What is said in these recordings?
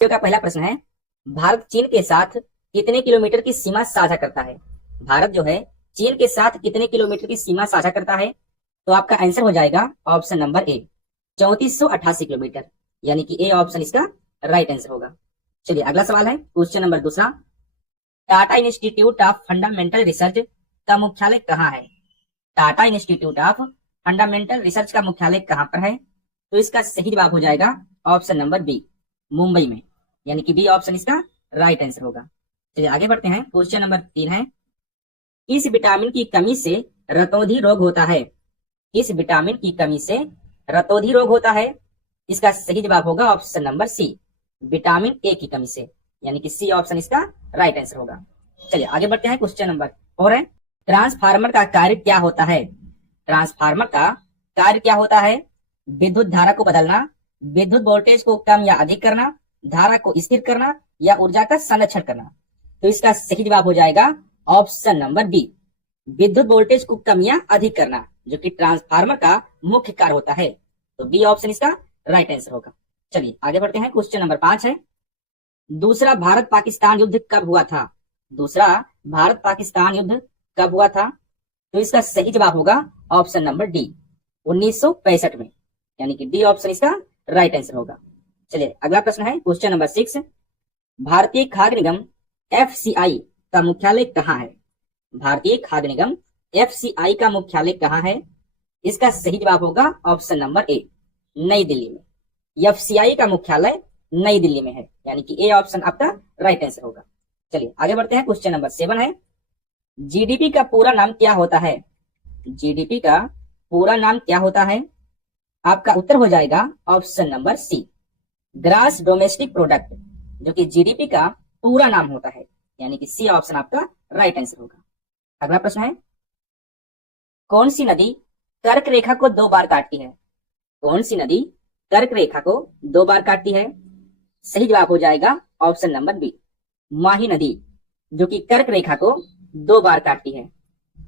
का पहला प्रश्न है, भारत चीन के साथ कितने किलोमीटर की सीमा साझा करता है? भारत जो है चीन के साथ कितने किलोमीटर की सीमा साझा करता है? तो आपका आंसर हो जाएगा ऑप्शन नंबर ए, 3488 किलोमीटर, यानी कि ए ऑप्शन इसका राइट आंसर होगा। चलिए अगला सवाल है, क्वेश्चन नंबर दूसरा, Tata institute of fundamental research का मुख्यालय कहाँ है? Tata institute of fundamental research का मुख्यालय कहाँ पर है? तो इसका सही जवाब हो जाएगा ऑप्शन नंबर बी, मुंबई में, यानी कि बी ऑप्शन इसका राइट आंसर होगा। चलिए आगे बढ़ते हैं, क्वेश्चन नंबर 3 है, किस विटामिन की कमी से रतौंधी रोग होता है? किस विटामिन की कमी से रतौंधी रोग होता है? इसका सही जवाब होगा option number C, vitamin A की कमी से, यानी कि सी ऑप्शन इसका राइट आंसर होगा। चलिए आगे बढ़ते हैं, क्वेश्चन नंबर 4 है, ट्रांसफार्मर का कार्य क्या होता है? ट्रांसफार्मर का कार्य क्या होता है? विद्युत धारा को बदलना, विद्युत वोल्टेज को कम या अधिक करना, धारा को स्थिर करना, या ऊर्जा का संरक्षण करना। तो इसका सही जवाब हो जाएगा ऑप्शन नंबर बी, विद्युत वोल्टेज को कम या अधिक करना, जो कि ट्रांसफार्मर का मुख्य कार्य होता है। तो बी ऑप्शन इसका राइट आंसर होगा। चलिए आगे बढ़ते हैं, क्वेश्चन नंबर 5 है, दूसरा भारत पाकिस्तान युद्ध कब हुआ था? दूसरा भारत पाकिस्तान युद्ध कब हुआ था? तो इसका सही जवाब होगा ऑप्शन नंबर डी, 1965 में, यानी कि डी ऑप्शन इसका राइट आंसर होगा। चलिए अगला प्रश्न है, क्वेश्चन नंबर 6, भारतीय खाद्य निगम एफसीआई का मुख्यालय कहाँ है? भारतीय खाद्य निगम एफसीआई का मुख्यालय कहाँ है? इसका सही जवाब होगा ऑप्शन नंबर ए, नई दिल्ली में। एफसीआई का मुख्यालय नई दिल्ली में है, यानी कि ए ऑप्शन आपका राइट आंसर होगा। चलिए आगे बढ़ते हैं, क्वेश्चन नंबर 7 है, जीडीपी का पूरा नाम क्या होता है? जीडीपी का पूरा नाम क्या होता है? आपका उत्तर हो जाएगा option number C, gross domestic product, जो कि जीडीपी का पूरा नाम होता है, यानी कि सी ऑप्शन आपका राइट आंसर होगा। अगला प्रश्न है, कौन सी नदी कर्क रेखा को 2 बार काटती है? कौन सी नदी कर्क रेखा को 2 बार काटती है? सही जवाब हो जाएगा ऑप्शन नंबर बी, माही नदी, जो कि कर्क रेखा को 2 बार काटती है,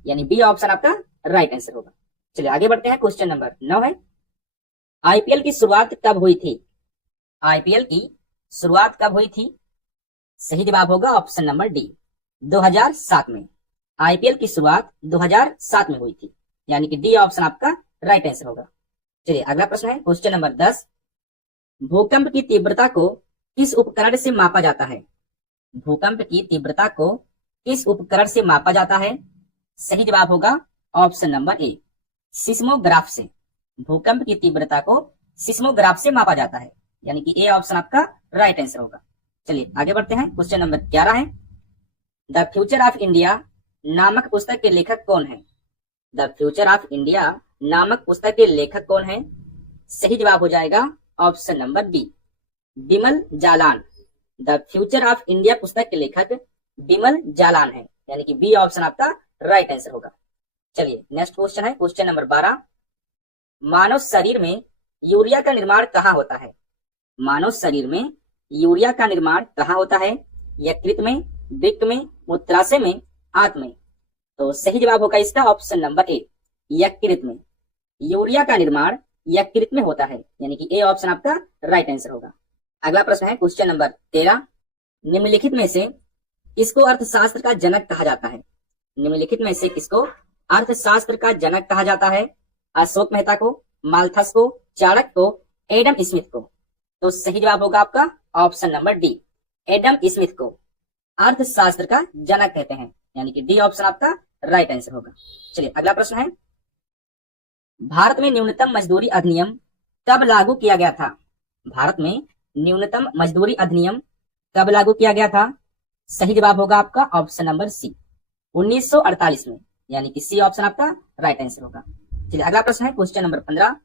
यानी बी ऑप्शन आपका राइट आंसर होगा। चलिए आगे बढ़ते हैं, क्वेश्चन नंबर 9 है, आईपीएल की शुरुआत कब हुई थी? आईपीएल की शुरुआत कब हुई थी? सही जवाब होगा ऑप्शन नंबर डी, 2007 में। आईपीएल की शुरुआत 2007 में हुई थी, यानी कि डी ऑप्शन आपका राइट आंसर होगा। चलिए अगला प्रश्न है, क्वेश्चन नंबर 10, भूकंप की तीव्रता को किस उपकरण से मापा जाता है? भूकंप की तीव्रता को किस उपकरण से मापा जाता है? सही जवाब होगा ऑप्शन नंबर ए, सिस्मोग्राफ से। भूकंप की तीव्रता को सिस्मोग्राफ से मापा जाता है, यानी कि ए ऑप्शन आपका राइट आंसर होगा। चलिए आगे बढ़ते हैं, क्वेश्चन नंबर 11 है, द फ्यूचर ऑफ इंडिया नामक पुस्तक के लेखक कौन है? द फ्यूचर ऑफ इंडिया नामक पुस्तक के लेखक कौन है? सही जवाब हो जाएगा option number B, Bimal Jalan. The future of India पुस्तक के लेखक बिमल जालान है, यानी कि बी ऑप्शन आपका राइट आंसर होगा। चलिए नेक्स्ट क्वेश्चन है, क्वेश्चन नंबर 12, मानव शरीर में यूरिया का निर्माण कहाँ होता है? मानव शरीर में यूरिया का निर्माण कहाँ होता है? यकृत में, वृक्क में, मूत्राशय में, आंत में। तो सही जवाब होगा इसका ऑप्शन नंबर ए, यकृत में। यूरिया का निर्माण यकृत में होता है, यानी कि ए ऑप्शन आपका राइट आंसर होगा। अगला प्रश्न है, क्वेश्चन नंबर 13, निम्नलिखित में से किसको अर्थशास्त्र का जनक कहा जाता है? निम्नलिखित में से किसको अर्थशास्त्र का जनक कहा जाता है? अशोक मेहता को, माल्थस को, चाणक्य को, एडम स्मिथ को। तो सही जवाब होगा आपका option number D, Adam Smith को अर्थशास्त्र का जनक कहते हैं, यानी कि डी ऑप्शन आपका राइट आंसर होगा। चलिए अगला प्रश्न है, भारत में न्यूनतम मजदूरी अधिनियम कब लागू किया गया था? भारत में न्यूनतम मजदूरी अधिनियम कब लागू किया गया था? सही जवाब होगा आपका ऑप्शन नंबर सी, 1948 में, यानी कि सी ऑप्शन आपका राइट आंसर होगा। चलिए अगला प्रश्न है, question number 15,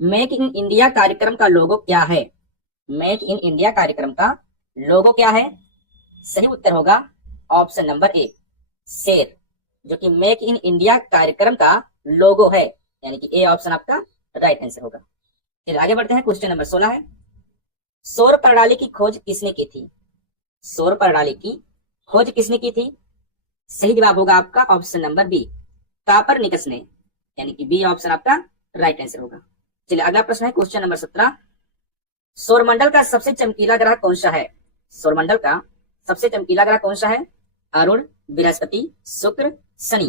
make in India कार्यक्रम का लोगो क्या है? मेक इन इंडिया कार्यक्रम का लोगो क्या है? सही उत्तर होगा ऑप्शन नंबर ए, शेर, जो कि मेक इन इंडिया कार्यक्रम का लोगो है, यानी कि ए ऑप्शन आपका राइट आंसर होगा। फिर आगे बढ़ते हैं, क्वेश्चन नंबर 16 है, सौर प्रणाली की खोज किसने की थी? सौर प्रणाली की खोज किसने की थी? सही जवाब होगा आपका ऑप्शन नंबर बी, कापरनिकस ने, यानी कि बी ऑप्शन आपका राइट आंसर होगा। चलिए अगला प्रश्न है, क्वेश्चन नंबर 17, सौरमंडल का सबसे चमकीला ग्रह कौन सा है? सौरमंडल का सबसे चमकीला ग्रह कौन सा है? अरुण, बृहस्पति, शुक्र, शनि।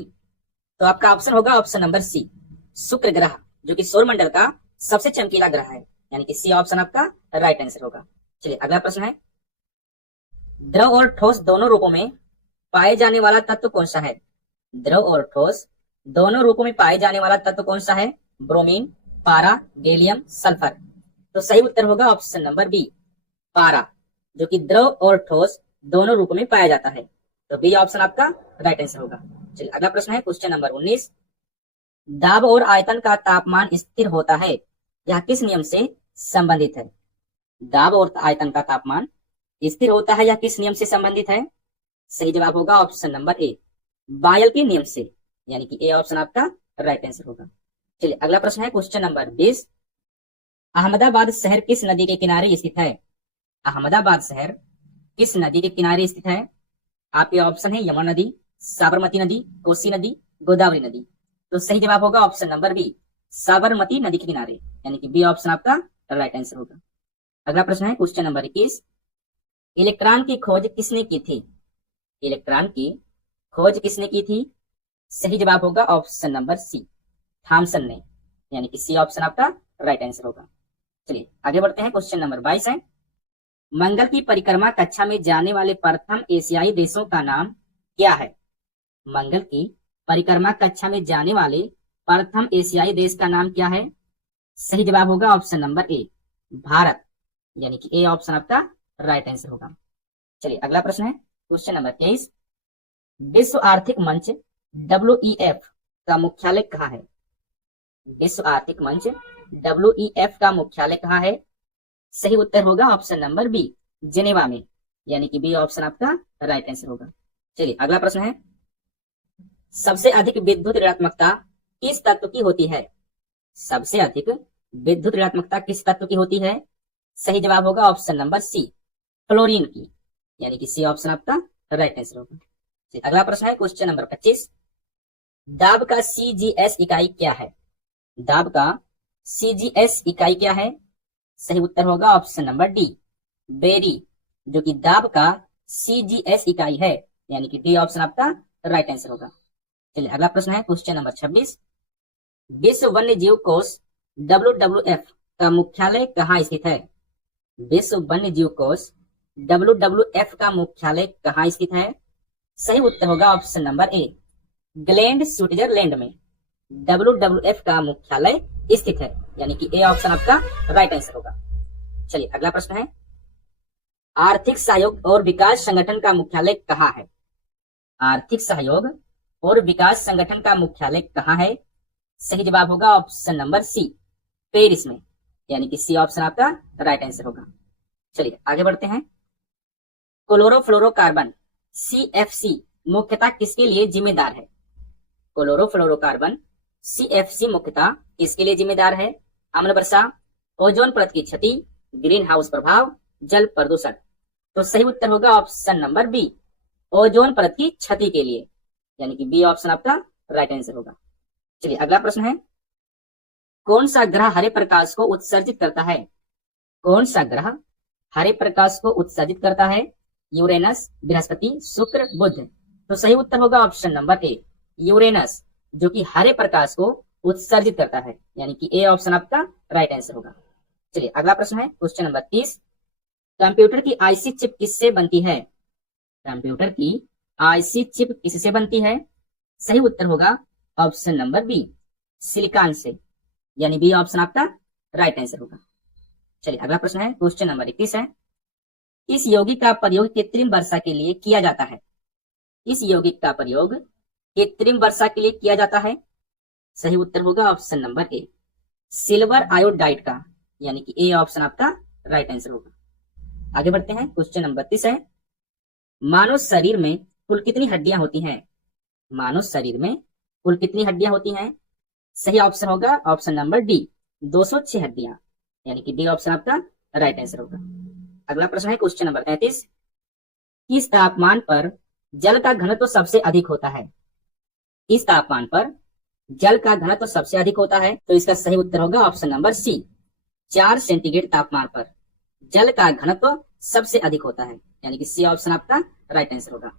तो आपका ऑप्शन होगा ऑप्शन नंबर सी, शुक्र ग्रह, जो कि सौरमंडल का सबसे चमकीला ग्रह है, यानी कि सी ऑप्शन आपका राइट आंसर होगा। चलिए अगला प्रश्न है, द्रव और ठोस दोनों रूपों में पाए जाने वाला तत्व कौन सा है? द्रव और ठोस दोनों रूपों में पाए जाने वाला तत्व कौन सा है? ब्रोमीन, पारा, गैलियम, सल्फर। तो सही उत्तर होगा ऑप्शन नंबर बी, पारा, जो कि द्रव और ठोस दोनों रूपों में पाया जाता है। तो बी ऑप्शन आपका राइट आंसर होगा। चलिए अगला प्रश्न है क्वेश्चन नंबर 19, दाब और आयतन का तापमान स्थिर होता है, यह किस नियम से संबंधित है? दाब और आयतन का तापमान स्थिर होता है, यह किस नियम से संबंधित है? सही जवाब होगा ऑप्शन नंबर ए, बायल के नियम से, यानी कि ए ऑप्शन आपका राइट आंसर होगा। चलिए अगला प्रश्न है क्वेश्चन नंबर 20, अहमदाबाद शहर किस नदी के किनारे स्थित है? अहमदाबाद शहर किस नदी के किनारे स्थित है? आपके ऑप्शन है यमुना नदी, साबरमती नदी, कोसी नदी, गोदावरी नदी। तो सही जवाब होगा ऑप्शन नंबर बी, साबरमती नदी के किनारे, यानी कि बी ऑप्शन आपका राइट आंसर होगा। अगला प्रश्न है क्वेश्चन नंबर 21, इलेक्ट्रॉन की खोज किसने की थी? इलेक्ट्रॉन की खोज किसने की थी? सही जवाब होगा ऑप्शन नंबर सी, थॉमसन ने, यानी कि सी ऑप्शन आपका राइट आंसर होगा। चलिए आगे बढ़ते हैं, क्वेश्चन नंबर 22 है, मंगल की परिक्रमा कक्षा में जाने वाले प्रथम एशियाई देशों का नाम क्या है? मंगल की परिक्रमा कक्षा में जाने वाले प्रथम एशियाई देश का नाम क्या है? सही जवाब होगा ऑप्शन नंबर ए, भारत, यानी कि ए ऑप्शन आपका राइट आंसर होगा। चलिए अगला प्रश्न है क्वेश्चन नंबर 23, विश्व आर्थिक मंच WEF का मुख्यालय कहाँ है? विश्व आर्थिक मंच WEF का मुख्यालय कहाँ है? सही उत्तर होगा ऑप्शन नंबर बी, जेनेवा में, यानी कि बी ऑप्शन आपका राइट आंसर होगा। चलिए अगला प्रश्न है, सबसे अधिक विद्युत ऋणात्मकता किस तत्व की होती है? सबसे अधिक विद्युत ऋणात्मकता किस तत्व की होती है? सही जवाब होगा ऑप्शन नंबर सी, फ्लोरीन की, यानी कि सी ऑप्शन आपका राइट आंसर होगा। चलिए अगला प्रश्न है क्वेश्चन नंबर 25, दाब का CGS इकाई क्या है? दाब का CGS इकाई क्या है? सही उत्तर होगा ऑप्शन नंबर डी, बेरी, जो कि दाब का CGS इकाई है, यानी कि डी ऑप्शन आपका राइट आंसर होगा। चलिए अगला प्रश्न है क्वेश्चन नंबर 26, विश्व वन्य जीव कोष WWF का मुख्यालय कहाँ स्थित है? विश्व वन्य जीव कोष WWF का मुख्यालय कहाँ स्थित है? सही उत्तर होगा option number A, gland, Switzerland में WWF का मुख्यालय स्थित है, यानी कि ए ऑप्शन आपका राइट आंसर होगा। चलिए अगला प्रश्न है, आर्थिक सहयोग और विकास संगठन का मुख्यालय कहाँ है? आर्थिक सहयोग और विकास संगठन का मुख्यालय कहाँ है? सही जवाब होगा ऑप्शन नंबर सी, पेरिस में, यानी कि सी ऑप्शन आपका राइट आंसर होगा। चलिए आगे बढ़ते हैं, क्लोरोफ्लोरोकार्बन CFC मुख्यतः किसके लिए जिम्मेदार है? क्लोरोफ्लोरोकार्बन CFC मुख्यतः किसके लिए जिम्मेदार है? अम्ल वर्षा, ओजोन परत की क्षति, ग्रीन हाउस प्रभाव, जल प्रदूषण। तो सही उत्तर होगा ऑप्शन नंबर बी, ओजोन परत की क्षति के लिए, यानी कि बी ऑप्शन आपका राइट आंसर होगा। चलिए अगला प्रश्न है, कौन सा ग्रह हरे प्रकाश को उत्सर्जित करता है? कौन सा ग्रह हरे प्रकाश को उत्सर्जित करता है? यूरेनस, बृहस्पति, शुक्र, बुध। तो सही उत्तर होगा ऑप्शन नंबर ए, यूरेनस, जो कि हरे प्रकाश को उत्सर्जित करता है, यानी कि ए ऑप्शन आपका राइट आंसर होगा। चलिए अगला प्रश्न है क्वेश्चन नंबर 30, कंप्यूटर की IC चिप किससे बनती है? कंप्यूटर की IC चिप किससे बनती है? सही उत्तर होगा ऑप्शन नंबर बी, सिलिकॉन से, यानी बी ऑप्शन आपका राइट आंसर होगा। चलिए अगला प्रश्न है क्वेश्चन नंबर 31 है, इस यौगिक का प्रयोग कृत्रिम वर्षा के लिए किया जाता है? इस यौगिक का प्रयोग कृत्रिम वर्षा के लिए किया जाता है? सही उत्तर होगा option number A, silver iodide का, यानी कि ए ऑप्शन आपका राइट आंसर होगा। आगे बढ़ते हैं क्वेश्चन नंबर 32 है, मानव शरीर में कुल कितनी हड्डियां होती हैं? मानव शरीर में कुल कितनी हड्डियां होती हैं? सही ऑप्शन होगा ऑप्शन नंबर डी, 206 हड्डियां, यानी कि डी ऑप्शन आपका राइट आंसर होगा। अगला प्रश्न है क्वेश्चन नंबर 33, किस तापमान पर जल का घनत्व सबसे अधिक होता है? इस तापमान पर जल का घनत्व सबसे अधिक होता है, तो इसका सही उत्तर होगा ऑप्शन नंबर सी, 4 सेंटीग्रेड तापमान पर, जल का घनत्व सबसे अधिक होता है, यानी कि सी ऑप्शन आपका राइट आंसर होगा।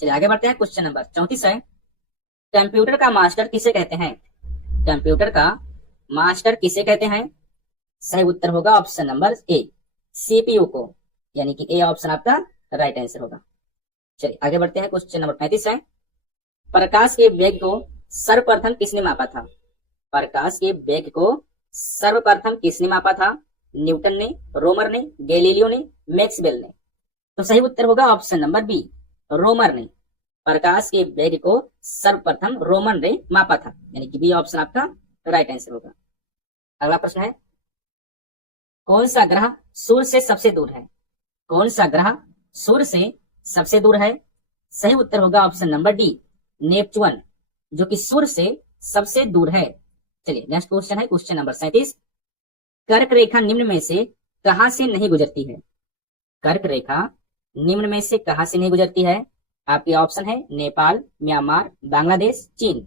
चलिए आगे बढ़ते हैं। क्वेश्चन नंबर 34 है, कंप्यूटर का मास्टर किसे कहते हैं? कंप्यूटर का मास्टर किसे कहते हैं? सही उत्तर होगा ऑप्शन नंबर ए, सीपीयू को, यानी कि ए ऑप्शन आपका राइट आंसर होगा। चलिए आगे बढ़ते हैं। क्वेश्चन नंबर 35 है, प्रकाश के वेग को सर्वप्रथम किसने मापा था? प्रकाश के वेग को सर्वप्रथम किसने मापा था? न्यूटन ने, रोमर ने, गैलीलियो ने, मैक्सवेल ने। तो सही उत्तर होगा ऑप्शन नंबर बी, रोमर ने। प्रकाश के वेग को सर्वप्रथम रोमन ने मापा था, यानी कि बी ऑप्शन आपका राइट आंसर होगा। अगला प्रश्न है, कौन सा ग्रह सूर्य से सबसे दूर है? कौन सा ग्रह सूर्य से सबसे दूर है? सही उत्तर होगा ऑप्शन नंबर डी, नेपच्यून, जो कि सूर्य से सबसे दूर है। चलिए नेक्स्ट क्वेश्चन है, क्वेश्चन नंबर 37, कर्क रेखा निम्न में से कहां से नहीं गुजरती है? कर्क रेखा निम्न में से कहां से नहीं गुजरती है? आपके ऑप्शन है नेपाल, म्यांमार, बांग्लादेश, चीन।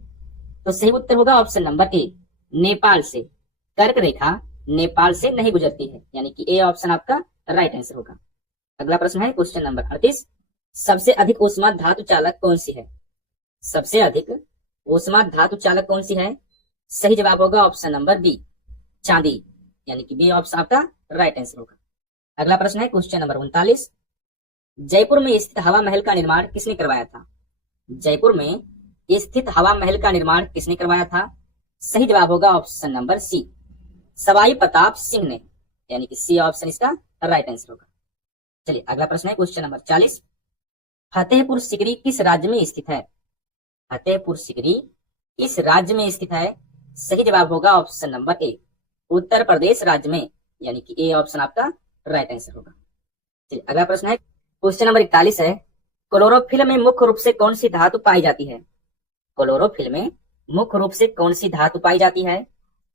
तो सही उत्तर होगा ऑप्शन नंबर ए, नेपाल से। कर्क रेखा नेपाल से नहीं गुजरती है, यानी कि ए ऑप्शन आपका राइट आंसर होगा। अगला प्रश्न है, क्वेश्चन नंबर 38, सबसे अधिक ऊष्मा धातु चालक कौन सी है? सबसे अधिक ऊष्मा धातु चालक कौन सी है? सही जवाब होगा ऑप्शन नंबर बी, चांदी, यानी कि बी ऑप्शन आपका राइट आंसर होगा। अगला प्रश्न है, क्वेश्चन नंबर 39, जयपुर में स्थित हवा महल का निर्माण किसने करवाया था? जयपुर में स्थित हवा महल का निर्माण किसने करवाया था? सही जवाब होगा option number C, Sawai Pratap Singh ने, यानी कि सी ऑप्शन इसका राइट आंसर होगा। चलिए अगला प्रश्न है, क्वेश्चन नंबर 40, फतेहपुर सिकरी किस राज्य में स्थित है? फतेहपुर सिकरी किस राज्य में स्थित है? सही जवाब होगा option number A, Uttar Pradesh राज्य में, यानी कि ए ऑप्शन आपका राइट आंसर होगा। चलिए अगला प्रश्न है, क्वेश्चन नंबर 41 है, क्लोरोफिल में मुख्य रूप से कौन सी धातु पाई जाती है? क्लोरोफिल में मुख्य रूप से कौन सी धातु पाई जाती है?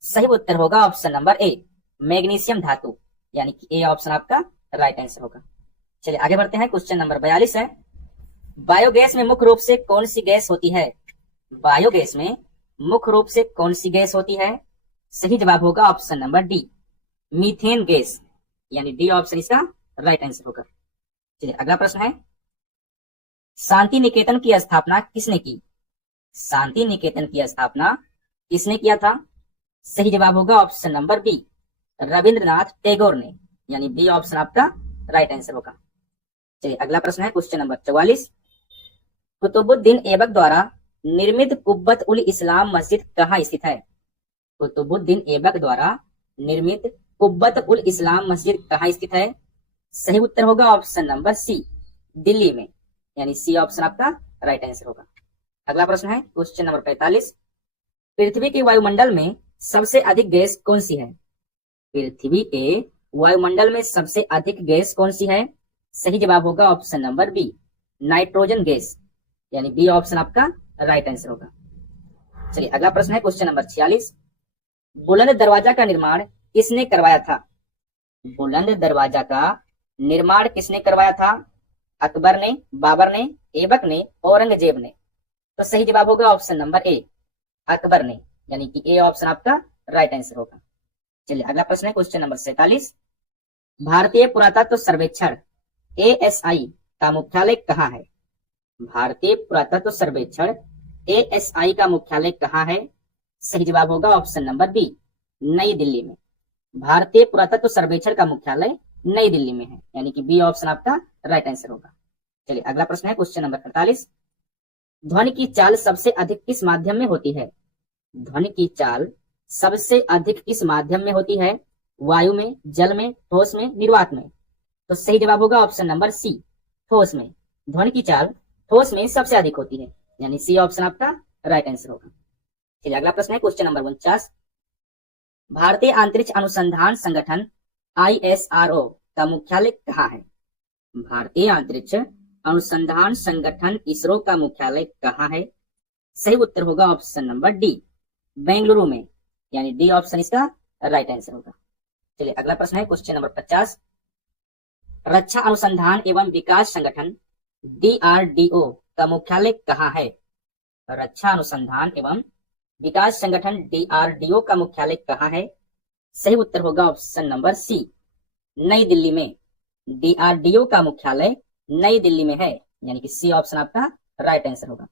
सही उत्तर होगा ऑप्शन नंबर ए, मैग्नीशियम धातु, यानी कि ए ऑप्शन आपका राइट आंसर होगा। चलिए आगे बढ़ते हैं। क्वेश्चन नंबर 42 है, बायोगैस में मुख्य रूप से कौन सी गैस होती है? बायोगैस में मुख्य रूप से कौन सी गैस होती है? सही जवाब होगा option number D, methane gas, यानी डी ऑप्शन इसका राइट आंसर होगा। चलिए अगला प्रश्न है, शांति निकेतन की स्थापना किसने की? शांति निकेतन की स्थापना किसने किया था? सही जवाब होगा option number B, Rabindranath Tagore ने, यानी बी ऑप्शन आपका राइट आंसर होगा। चलिए अगला प्रश्न है, क्वेश्चन नंबर 44, कुतुबुद्दीन ऐबक द्वारा निर्मित कुब्बत उल इस्लाम मस्जिद कहाँ स्थित है? कुतुबुद्दीन ऐबक द्वारा निर्मित कुब्बत उल इस्लाम मस्जिद कहाँ स्थित है? सही उत्तर होगा ऑप्शन नंबर सी, दिल्ली में, यानी सी ऑप्शन आपका राइट आंसर होगा। अगला प्रश्न है, क्वेश्चन नंबर 45, पृथ्वी के वायुमंडल में सबसे अधिक गैस कौन सी है? पृथ्वी के वायुमंडल में सबसे अधिक गैस कौन सी है? सही जवाब होगा option number B, nitrogen gas, यानी बी ऑप्शन आपका राइट आंसर होगा। चलिए अगला प्रश्न है, क्वेश्चन नंबर 46, बुलंद दरवाजा का निर्माण किसने करवाया था? बुलंद दरवाजा का निर्माण किसने करवाया था? अकबर ने, बाबर ने, ऐबक ने, औरंगजेब ने। तो सही जवाब होगा ऑप्शन नंबर ए, अकबर ने, यानी कि ए ऑप्शन आपका राइट आंसर होगा। चलिए अगला प्रश्न है, क्वेश्चन नंबर 47, भारतीय पुरातत्व सर्वेक्षण ASI का मुख्यालय कहाँ है? भारतीय पुरातत्व सर्वेक्षण ASI का मुख्यालय कहाँ है? सही जवाब होगा ऑप्शन नंबर बी, नई दिल्ली में। भारतीय पुरातत्व सर्वेक्षण का मुख्यालय नई दिल्ली में है, यानी कि बी ऑप्शन आपका राइट आंसर होगा। चलिए अगला प्रश्न है, क्वेश्चन नंबर 48, ध्वनि की चाल सबसे अधिक किस माध्यम में होती है? ध्वनि की चाल सबसे अधिक किस माध्यम में होती है? वायु में, जल में, ठोस में, निर्वात में। तो सही जवाब होगा ऑप्शन नंबर सी, ठोस में। ध्वनि की चाल ठोस में सबसे अधिक होती है, यानी सी ऑप्शन आपका राइट आंसर होगा। चलिए अगला प्रश्न है, क्वेश्चन नंबर 49, भारतीय अंतरिक्ष अनुसंधान संगठन ISRO का मुख्यालय कहाँ है? भारतीय अंतरिक्ष अनुसंधान संगठन इसरो का मुख्यालय कहाँ है? सही उत्तर होगा ऑप्शन नंबर डी, बेंगलुरु में, यानी डी ऑप्शन इसका राइट आंसर होगा। चलिए अगला प्रश्न है, क्वेश्चन नंबर 50, रक्षा अनुसंधान एवं विकास संगठन DRDO का मुख्यालय कहाँ है? रक्षा अनुसंधान एवं विकास संगठन DRDO का मुख्यालय कहाँ है? सही उत्तर होगा ऑप्शन नंबर सी, नई दिल्ली में। डीआरडीओ का मुख्यालय नई दिल्ली में है, यानी कि सी ऑप्शन आपका राइट आंसर होगा।